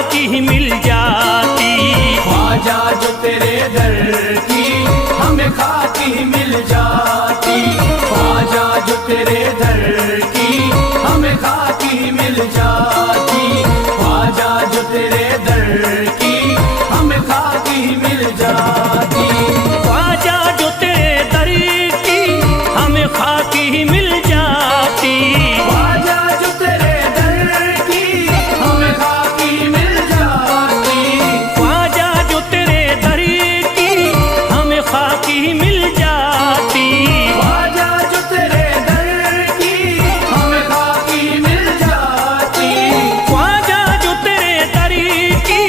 खाकी ही मिल जाती। ख्वाजा जो तेरे दर की हमें खाकी ही मिल जाती। ख्वाजा जो तेरे दर की हमें खाकी ही मिल जाती। ख्वाजा जो तेरे दर की हमें खाकी ही मिल जाती। ख्वाजा जो तेरे दर की हमें खाकी ही मिल जाती। ख्वाजा जो तेरे दर की हमें खाकी मिल जाती। ख्वाजा जो तेरे दर की हमें खाकी ही मिल जाती। ख्वाजा जो तेरे दर की हमें खाकी मिल जाती। ख्वाजा जो तेरे दर की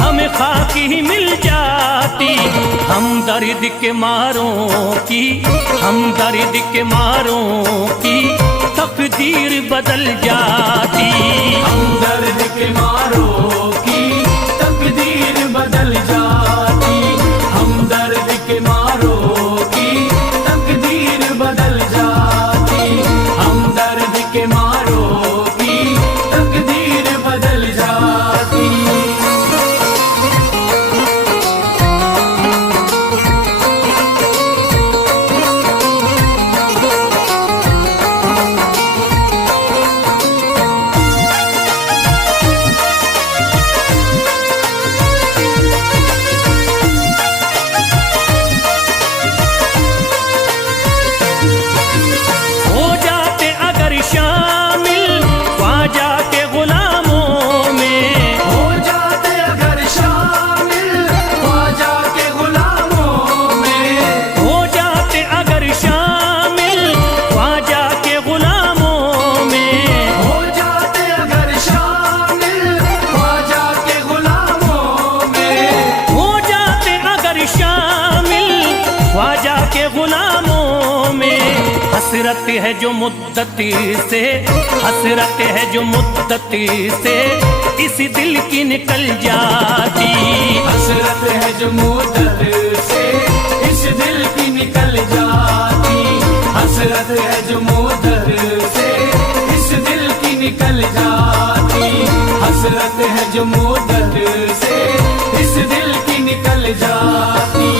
हमें खाकी ही मिल जाती। हम दर्द के मारों की, हम दर्द के मारों की तकदीर बदल जाती। हम दर्द के मारों की तकदीर बदल जाती। हम दर्द के मारों की तकदीर बदल जाती। हम दर्द के मारों की तकदीर बदल जाती। हो जाते अगर शामिल ख्वाजा के गुलामों में। हो जाते अगर शामिल ख्वाजा के गुलामों में। हो जाते अगर शामिल ख्वाजा के गुलामों में। हो जाते अगर शामिल ख्वाजा के गुलामों में। हो जाते अगर शामिल ख्वाजा के गुलामों में। हसरत है जो मुद्दती से, हसरत है जो मुद्दती से इस दिल की निकल जाती। हसरत है जो मुद्दत से इस दिल की निकल जाती। हसरत है जो मुद्दत से इस दिल की निकल जाती। हसरत है जो मुद्दत से इस दिल की निकल जाती।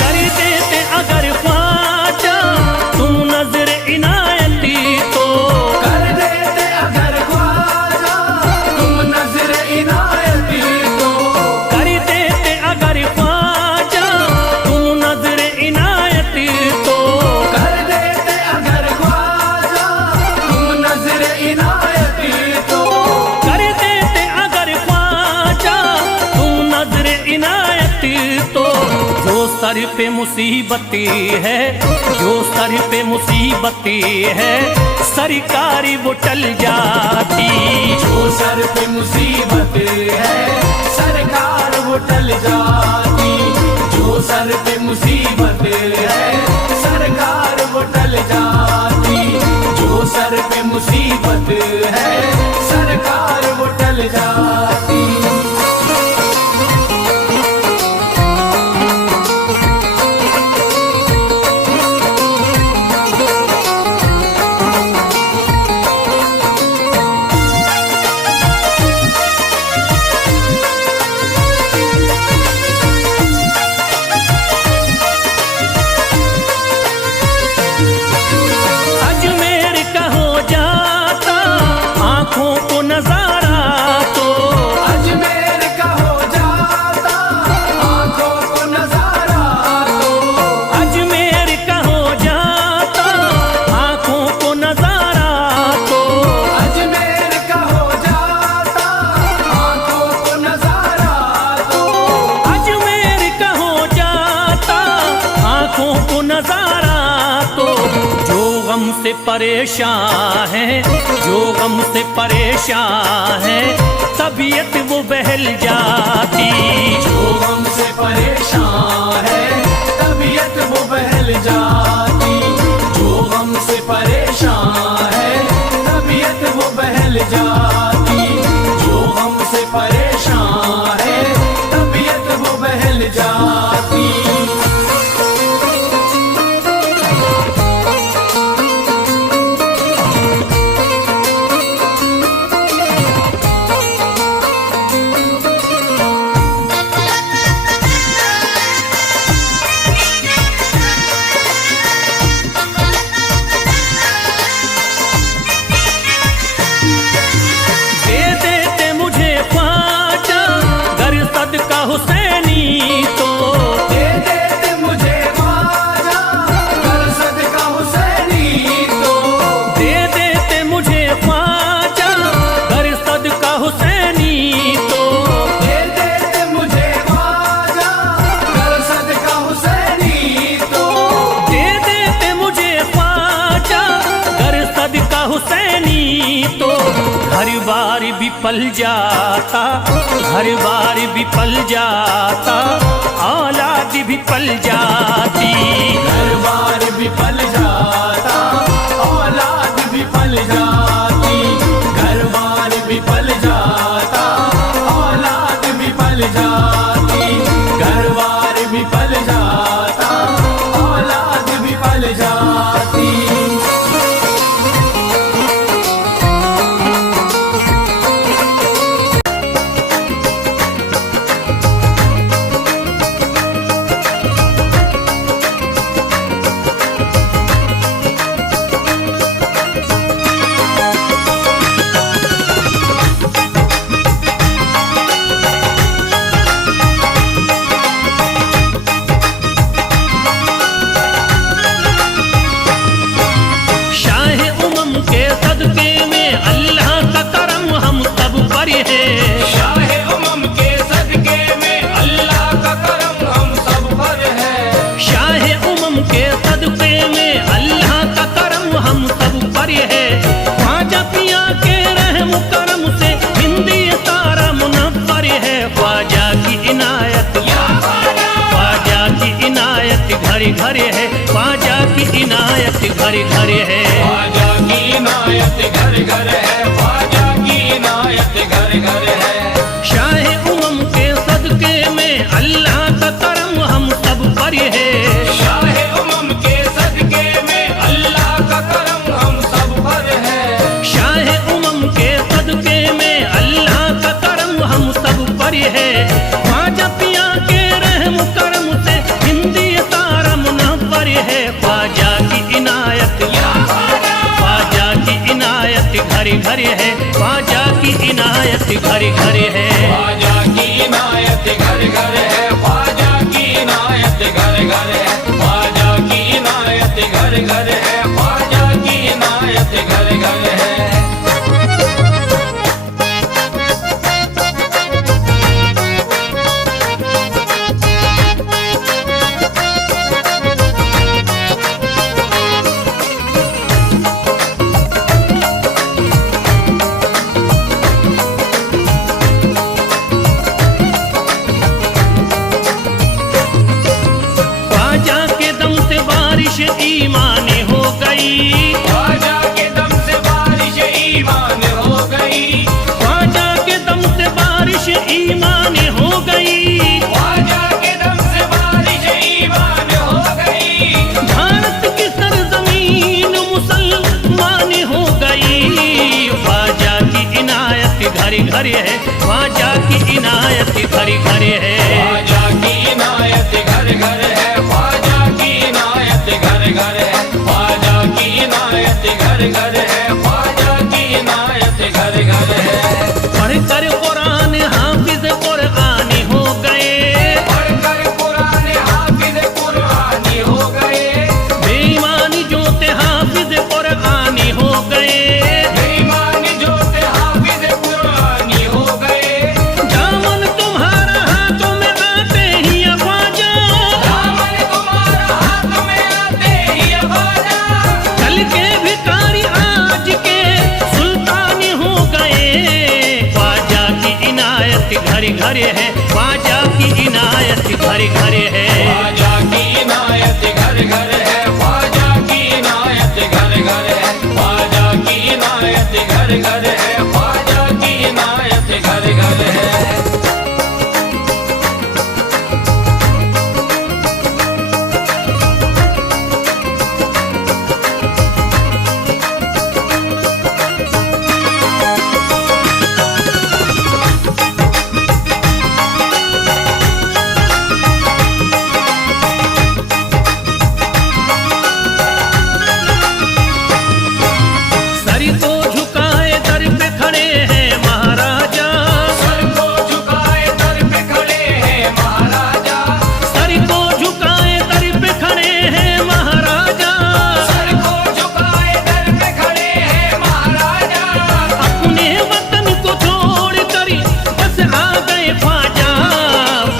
कर देते अगर ख्वाजा तुम नजर इनायती तो। कर देते अगर ख्वाजा तुम नजर इनायती तो। कर देते अगर ख्वाजा तुम नजर इनायती तो। कर देते अगर ख्वाजा तुम नजर इनायती तो। कर देते अगर ख्वाजा तुम नजर इनायती तो। जो सर पे मुसीबती है, जो सर पे मुसीबती है सरकारी वो टल जाती। जो सर पे मुसीबत है सरकार वो टल जाती। जो सर पे मुसीबत है सरकार वो टल जाती। जो सर पे मुसीबत है सरकार वो टल जाती। अजमेर का हो जाता आंखों को नजारा तो। अजमेर का हो जाता आंखों को नजारा तो। अजमेर का हो जाता आंखों को नजारा तो। अजमेर का हो जाता आंखों को नजारा तो। अजमेर का हो जाता आंखों को नजारा तो। जो गम से परेशान है, जो गम से परेशान है तबीयत वो बहल जाती। जो गम से परेशान है तबीयत वो बहल निकल जाती। जो हमसे परेशान है तबीयत वो बहल जाती। जो हमसे परेशान है तबीयत वो बहल जाती। हुसैनी तो दे देते मुझे ख्वाजा कर सदका हुसैनी तो। दे देते मुझे ख्वाजा कर सदका हुसैनी तो। दे देते मुझे ख्वाजा कर सदका हुसैनी तो। दे देते मुझे ख्वाजा कर सदका हुसैनी तो। घर बार भी पल जाता, घर बार भी पल जाता, औलाद भी पल जाती। घर बार भी पल जाता, औलाद भी पल जाती। घर बार भी पल जाता, औलाद भी पल जाती। घर बार भी पल जाता, औलाद भी पल जाती। घरे घरे है ख्वाजा की इनायत, घरे घरे है ख्वाजा की इनायत, घर घर है ख्वाजा की इनायत, घर घर है। शाहे उमम के सदके में अल्लाह का करम हम सब पर है। शाहे उमम के सदके में अल्लाह का करम हम सब पर है। शाहे उमम के सदके में अल्लाह का करम हम सब पर है। ख्वाजा पिया के रहम करम से हिंदी सारा मुनव्वर है। ख्वाजा की इनायत, ख्वाजा की इनायत घरे घरे है। ख्वाजा की इनायत घरे घरे है। ख्वाजा की इनायत घर घर है। ख्वाजा की इनायत घर घर है। ख्वाजा की इनायत घर घर है। ख्वाजा की इनायत घर घर है। ईमान हो गई, ख्वाजा के दम से बारिश ईमान हो गई। ख्वाजा के दम से बारिश ईमान हो गई। ख्वाजा के दम से बारिश ईमान हो गई। भारत की सरजमीन मुसलमान हो गई। ख्वाजा की इनायत घरे घरे है। ख्वाजा की इनायत घरे घरे है। ख्वाजा की इनायत घर घर है। ख्वाजा की इनायत घर घर है। ख्वाजा की इनायत घर घर है। ख्वाजा की इनायत घर घर है। पढ़कर कुरान हाफिज कुरान हो गए। पढ़कर कुरान हाफिज कुरानी हो गए। बेईमानी जो ते हाफिज कुरान हो गए। बेईमानी जो ते हाफिज कुरानी हो गए। दामन तुम्हारा हाथों में आते ही ख्वाजा, दामन तुम्हारा हाथ में आते ही ख्वाजा। कल के भिखारी आज के सुल्तान हो गए। ख्वाजा की इनायत घरे घरे है। ख्वाजा की इनायत घरे घरे है। ख्वाजा की इनायत घर घर है। सर को झुकाए दर पे खड़े हैं महाराजा, सर को झुकाए दर पे खड़े हैं महाराजा, सर को झुकाए दर पे खड़े हैं महाराजा, सर को झुकाए दर पे खड़े हैं महाराजा। अपने वतन को छोड़ कर बस आ गए ख्वाजा,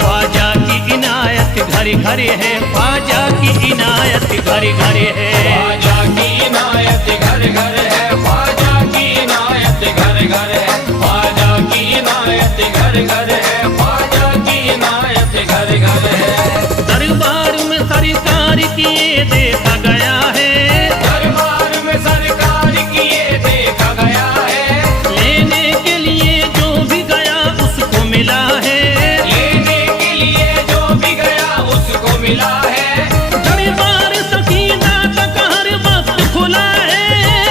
ख्वाजा की इनायत घरे घरे है, ख्वाजा की इनायत घरे घरे है। ख्वाजा की इनायत घर घर है, ख्वाजा की इनायत घर घर है, ख्वाजा की इनायत घर घर है, ख्वाजा की इनायत घर घर है। दरबार में सरकार किए देखा गया है, दरबार में सरकार किए देखा गया है, लेने के लिए जो भी गया उसको मिला है, लेने के लिए जो भी गया उसको मिला है। दरबार सकीना तक हर वक्त खुला है,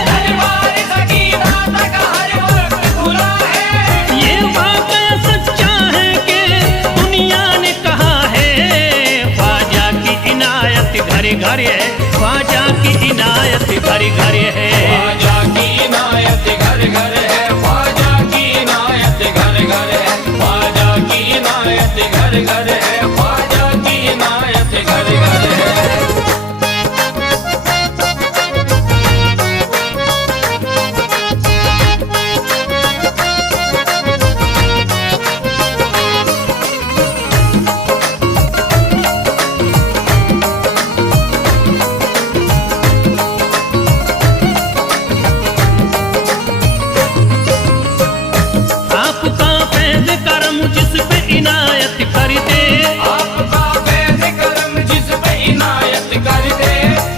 दरबार सकीना तक हर वक्त खुला है। ये वाकया सच्चा है कि दुनिया ने कहा है, ख्वाजा की इनायत घरे घरे है, ख्वाजा की इनायत घरे घरे है। ख्वाजा की इनायत घर घर है, ख्वाजा की इनायत घर घर है, ख्वाजा की इनायत घर घर है, ख्वाजा की इनायत घर घर है। आपका फैज़ करम जिस पे इनायत कर दे, आपका फैज़ करम जिस पे इनायत कर दे,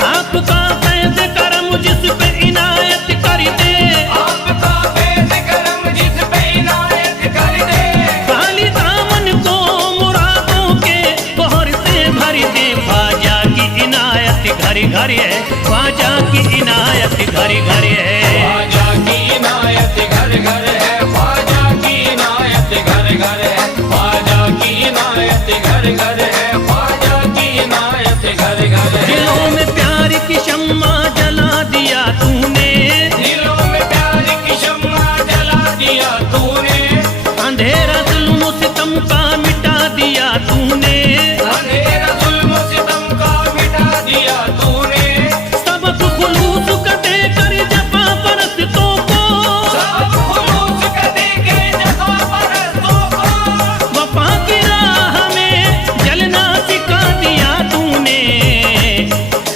आपका फैज़ करम जिस पे इनायत कर दे, आपका फैज़ करम जिस पे इनायत कर दे। खाली दामन को मुरादों के बहर से भर दे, ख्वाजा की इनायत घरे घरे है, ख्वाजा की इनायत घरे घरे है। ख्वाजा की इनायत घर घर है, ख्वाजा की इनायत घर घर है, ख्वाजा की इनायत घर घर है, ख्वाजा की इनायत घर घर है। दिलों में प्यार की शम्मा जला दिया तूने, दिलों में प्यार की शम्मा जला दिया तूने, अंधेरा जुल्म सितम का मिटा दिया तूने, अंधेरा जुल्म सितम का मिटा दिया तूने, सबक खुलूस का देकर जफा परस्तों को, सब खुलूस का देके जफा परस्तों को, वफा की राह में जलना सिखा दिया तूने।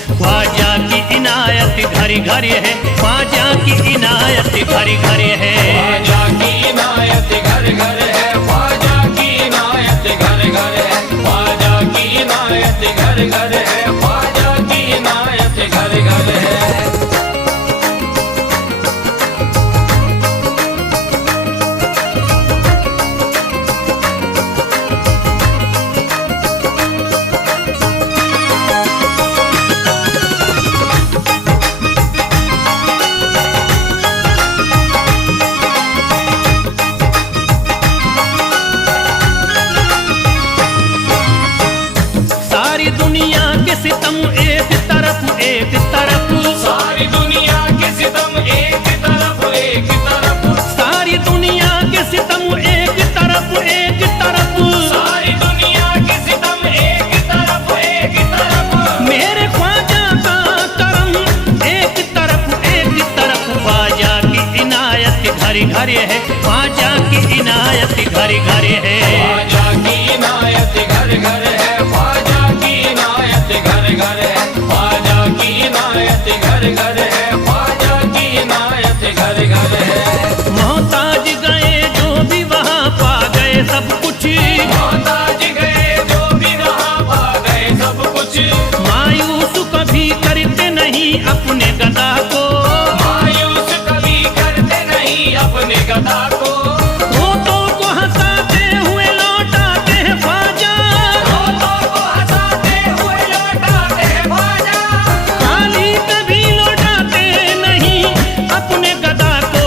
ख्वाजा की इनायत घरे घरे है, ख्वाजा की इनायत घरे घरे है। ख्वाजा की इनायत घर घर है, ख्वाजा की इनायत घर घर है, ख्वाजा की इनायत घर घर है, ख्वाजा की इनायत घर घर है। सारी दुनिया के सितम एक तरफ एक तरफ, सारी दुनिया के सितम एक तरफ एक तरफ, सारी दुनिया के सितम एक तरफ एक तरफ, सारी दुनिया के सितम एक तरफ एक तरफ। मेरे ख्वाजा का करम एक तरफ एक तरफ, ख्वाजा की इनायत घरे घरे है, ख्वाजा की इनायत घरे घरे है। ख्वाजा की इनायत घर घर है, ख्वाजा की इनायत घर घर है, ख्वाजा की इनायत घर घर है, ख्वाजा की इनायत घर घर है। मोहताज गए जो भी वहाँ पा गए सब कुछ, मोहताज गए जो भी वहाँ पा गए सब कुछ, मायूस कभी करते नहीं अपने गदा को, मायूस कभी करते नहीं अपने गदा को, रोतों को हंसाते हुए लौटाते हैं ख्वाजा, रोतों को हंसाते हुए लौटाते हैं ख्वाजा, खाली कभी लौटाते नहीं अपने गदा को।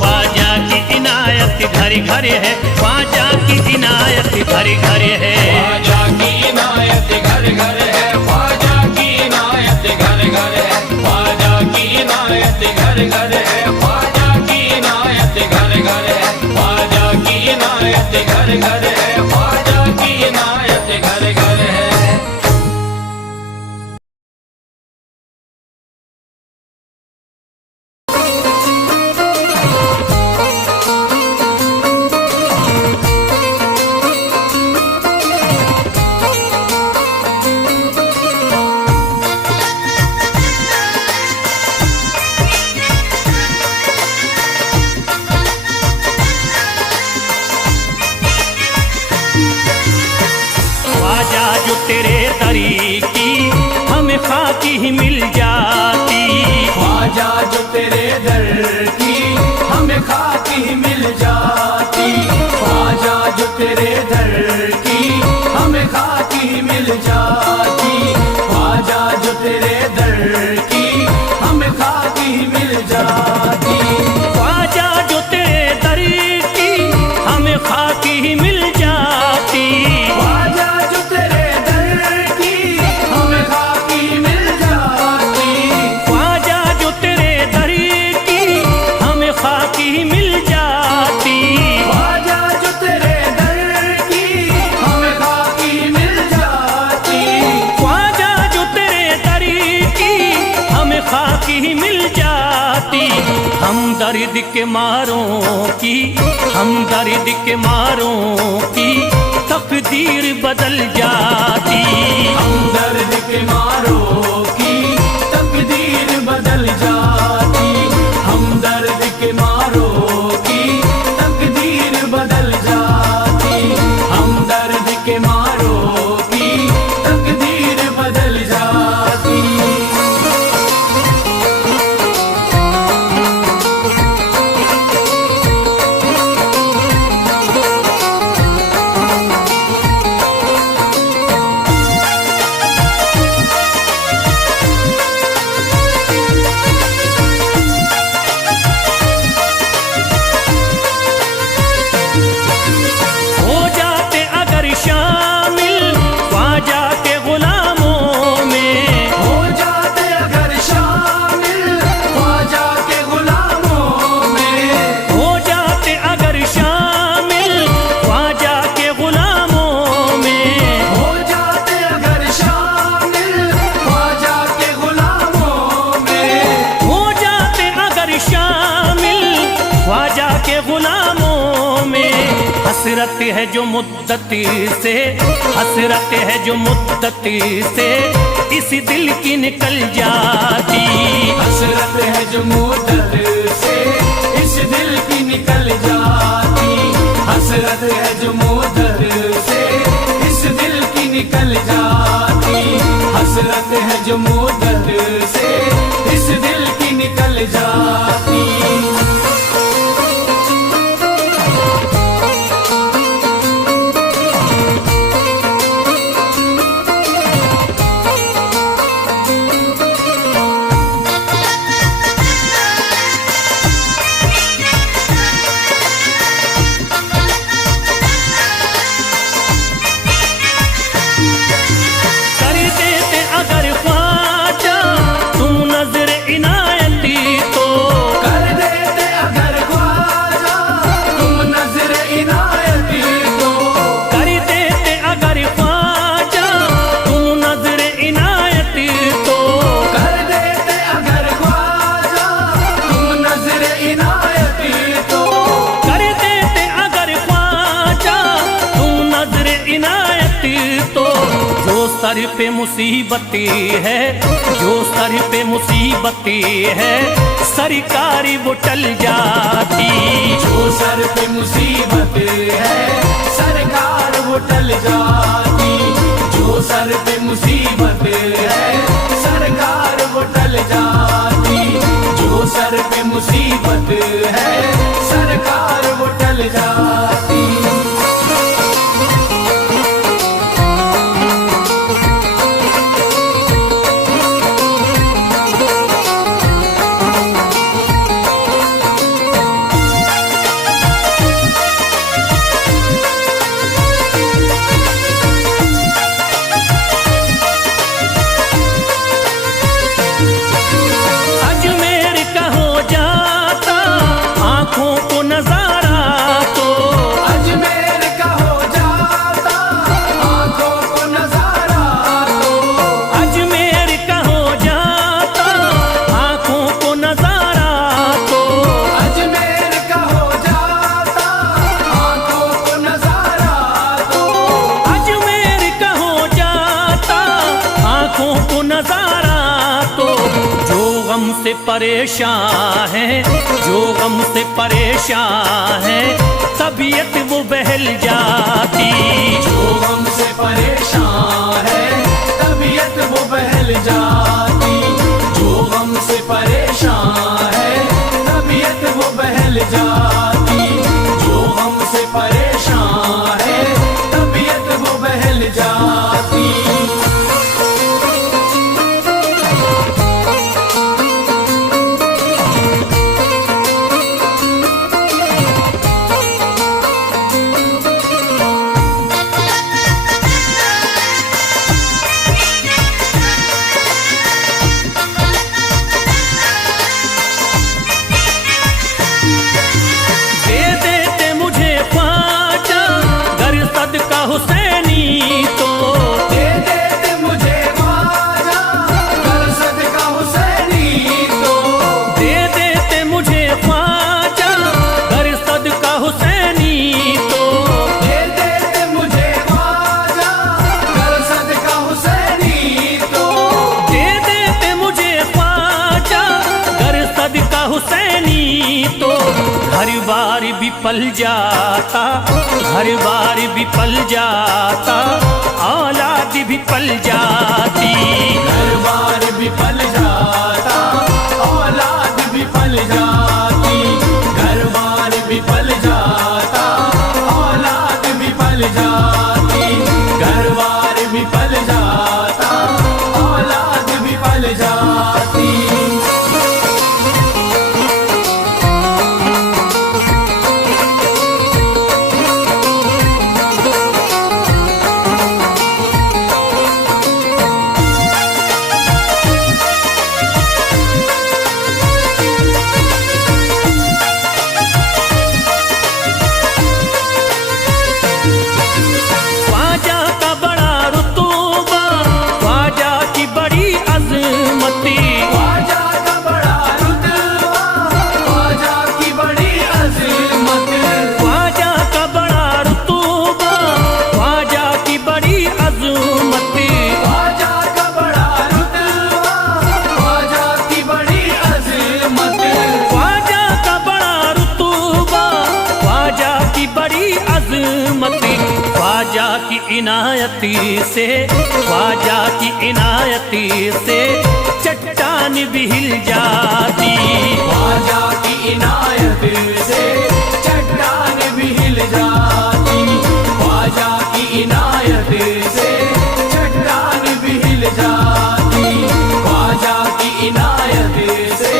ख्वाजा की इनायत घरे घरे है, ख्वाजा की इनायत घरे घरे है। ख्वाजा की इनायत घर घर है, ख्वाजा की इनायत घर घर है, ख्वाजा की इनायत घर घर है, ही मिल जाती। ख्वाजा जो तेरे दर की हमें खाकी ही मिल जाती। ख्वाजा जो तेरे दर की हमें खाकी ही मिल जाती। ख्वाजा जो तेरे दर की हमें खाकी ही मिल जाती। ख्वाजा जो तेरे दर की हमें खाकी ही मिल जाती। ख्वाजा जो तेरे दर की हमें खाकी मिल जाती। ख्वाजा जो तेरे दर की हमें खाकी ही मिल जाती। ख्वाजा जो तेरे दर की हमें खाकी मिल जाती। ख्वाजा जो तेरे दर की हमें खाकी ही मिल जाती। हम दर्द के मारों की, हम दर्द के मारों की तकदीर बदल जाती। हम दर्द के मारों की तकदीर बदल जाती। हम दर्द के मारों की तकदीर बदल जाती। हम दर्द के मारों की तकदीर बदल जाती। हो जाते अगर शामिल ख्वाजा के गुलामों में। हो जाते अगर शामिल ख्वाजा के गुलामों में। हो जाते अगर शामिल ख्वाजा के गुलामों में। हो जाते अगर शामिल ख्वाजा के गुलामों में। हो जाते अगर शामिल ख्वाजा के गुलामों में। हसरत है जो मुद्दती से, हसरत है जो मुद्दती से इस दिल की निकल जाती। हसरत है जो मुद्दत से इस दिल की निकल जाती। हसरत है जो मुद्दत से इस दिल की निकल जाती। हसरत है जो मुद्दत से इस दिल की निकल जाती। कर देते अगर ख्वाजा तुम नजर इनायती तो। कर देते अगर ख्वाजा तुम नजर इनायती तो। कर देते अगर ख्वाजा तुम नजर इनायती तो। कर देते अगर ख्वाजा तुम नजर इनायती तो। कर देते अगर ख्वाजा तुम नजर इनायती तो। जो सर पे मुसीबती है, जो सर पे मुसीबती है सरकारी वो टल जाती। जो सर पे मुसीबत है सरकार वो टल जाती। जो सर पे मुसीबत है सरकार वो टल जाती। जो सर पे मुसीबत है सरकार वो टल जाती। अजमेर का हो जाता आंखों को नजारा तो। अजमेर का हो जाता आंखों को नजारा तो। अजमेर का हो जाता आंखों को नजारा तो। अजमेर का हो जाता आंखों को नजारा तो। अजमेर का हो जाता आंखों को नजारा तो। जो गम से परेशान है, जो गम से परेशान है तबीयत वो बहल जाती। जो गम से परेशान है तबीयत वो बहल जाती। नहीं तो घर बार भी पल जाता, घर बार भी पल जाता, औलाद भी पल जाती। घर बार भी पल जाता, औलाद भी पल जाती। घर बार भी पल जाता, औलाद भी पल जाती। घर बार भी पल जाता, औलाद भी पल जाती। ख्वाजा की इनायती से, ख्वाजा की इनायती से चट्टान भी हिल जाती। ख्वाजा की इनायत से चट्टान भी हिल जाती। ख्वाजा की इनायत से चट्टान भी हिल जाती। ख्वाजा की इनायत से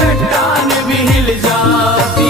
चट्टान भी हिल जाती।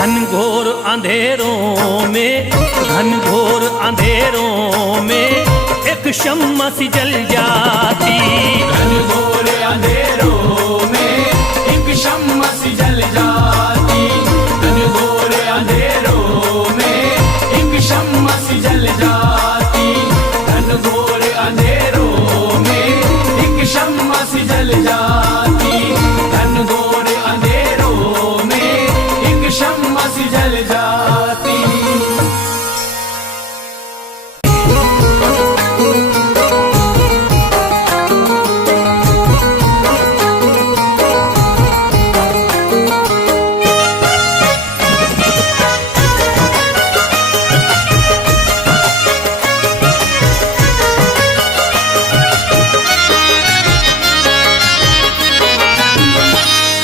घनघोर अंधेरों में, घनघोर अंधेरों में एक शम्मा सी जल जाती। घनघोर अंधेरों में एक शम्मा सी जल जाती। घनघोर अंधेरों में एक शम्मा सी जल जाती। घनघोर अंधेरों में एक शम्मा सी जल जाती। घनघोर अंधेरों में एक शम्मा सी जल जाती।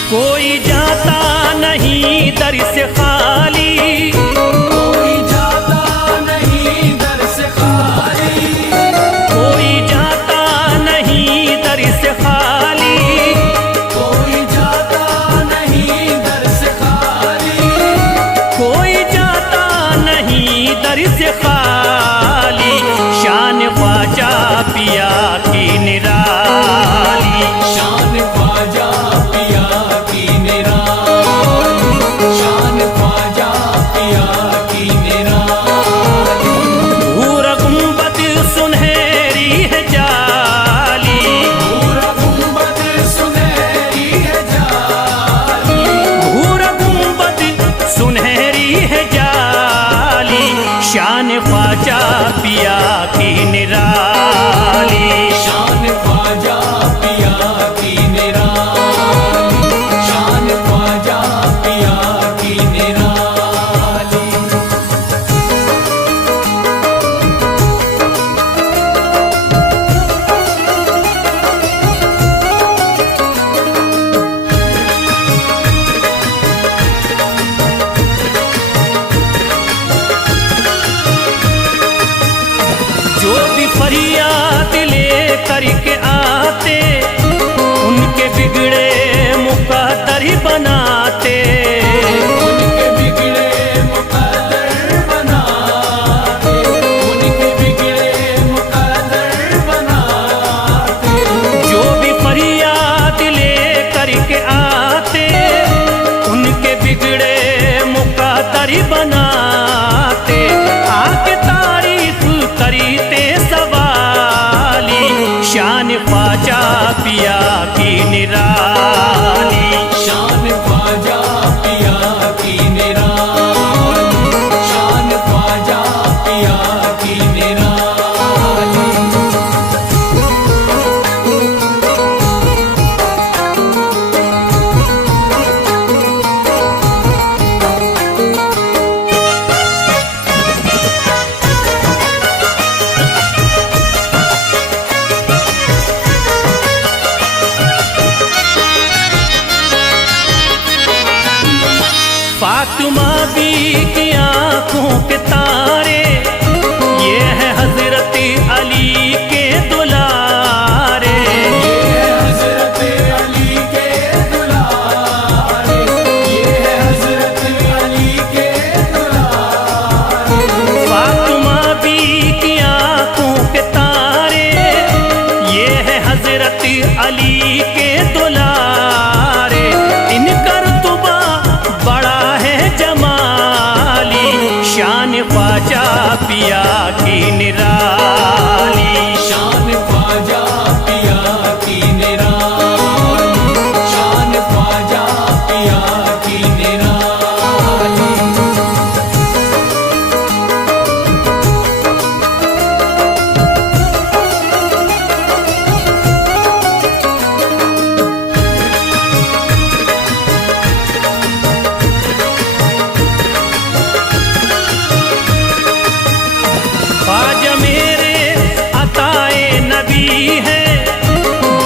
कोई जाता नहीं दर से खाली, कोई जाता नहीं दर से खाली। कोई जाता नहीं दर से खाली, कोई जाता नहीं दर से खाली। कोई जाता नहीं दर से खाली। शान ख्वाजा पिया की निराली, शान ख्वाजा पिया की निराली। शान ख्वाजा पिया की निराली। भूरा गुंबद सुनहरी है जाली, पूरा गुंबद सुनहरी है जाली। भूरा गुंबद सुनहरी है जाली। शान ख्वाजा पिया की निराली। फरियाद ले करके आते, उनके बिगड़े मुकद्दर ही बनाते। उनके बिगड़े मुकद्दर बनाते, उनके बिगड़े मुकद्दर बनाते। जो भी फरियाद ले करके आते, उनके बिगड़े मुकद्दर ही बनाते। आके तारीफ करते सवाली, शान ख्वाजा पिया की निराली। शान ख्वाजा पिया की निराली, शान ख्वाजा पिया की निराली। फातिमा बी की आंखों के तारे, ये है हजरत अली के दुलारे। ये है हजरत अली के दुलारे, ये है हजरत अली के दुलारे। फातिमा बी की आंखों के तारे, ये है हजरत अली के दुलारे। इनका रुतबा बड़ा है जमाली, शान ख्वाजा पिया की निराली। शान ख्वाजा पिया की निराली, शान ख्वाजा पिया की निराली। ख्वाजा मेरे अताए नबी है,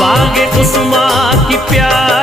बागे उस्मा की प्यार